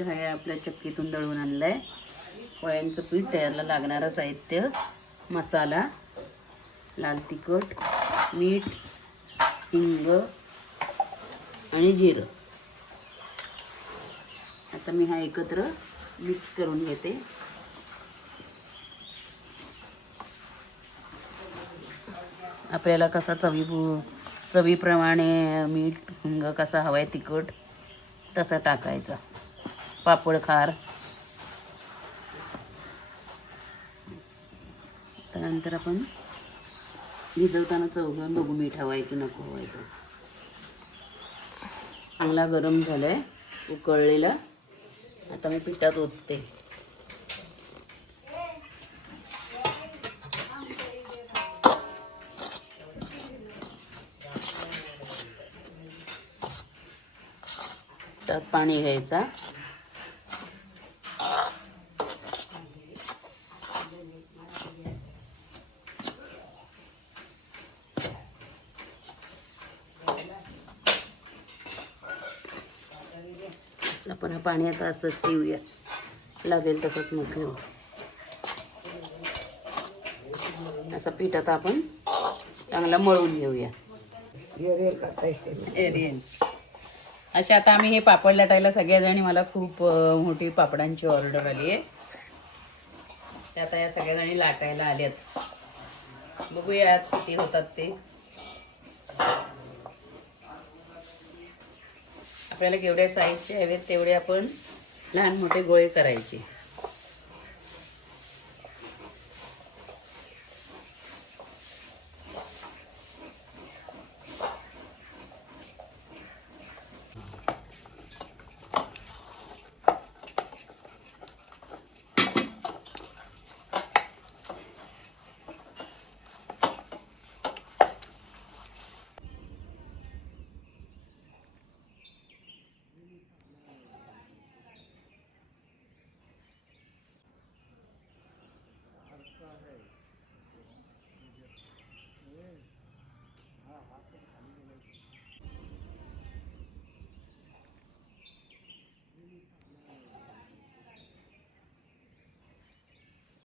पीठ आहे आपल्या चक्कीतून दळून आणलं आहे. पोळ्यांचं पीठ, तयारला लागणारं साहित्य: मसाला, लाल तिखट, मीठ, हिंग आणि जिरं. आता मी हा एकत्र मिक्स करून घेते. आपल्याला कसा चवीप्रमाणे मीठ, हिंग कसा हवा आहे, तिखट तसा टाकायचा. पापड खार. त्यानंतर आपण भिजवताना चव घेऊन बघू मीठ हवं आहे की नको हवं आहे. तो चांगला गरम झाला आहे, उकळलेला. आता मी पिठात ओतते. त्यात पाणी घ्यायचा. आपण पाणी आता असंच ठेवूया, लागेल तसंच मग ठेवू. असं पीठ आता आपण चांगला मळून घेऊया. असे आता आम्ही हे पापड लाटायला सगळ्याजणी, मला खूप मोठी पापडांची ऑर्डर आली आहे. ते आता या सगळ्याजणी लाटायला आल्यात. बघूया आज किती होतात ते. आपल्याला केवढ्या साईजचे हवेत तेवढे आपण लहान मोठे गोळे करायचे.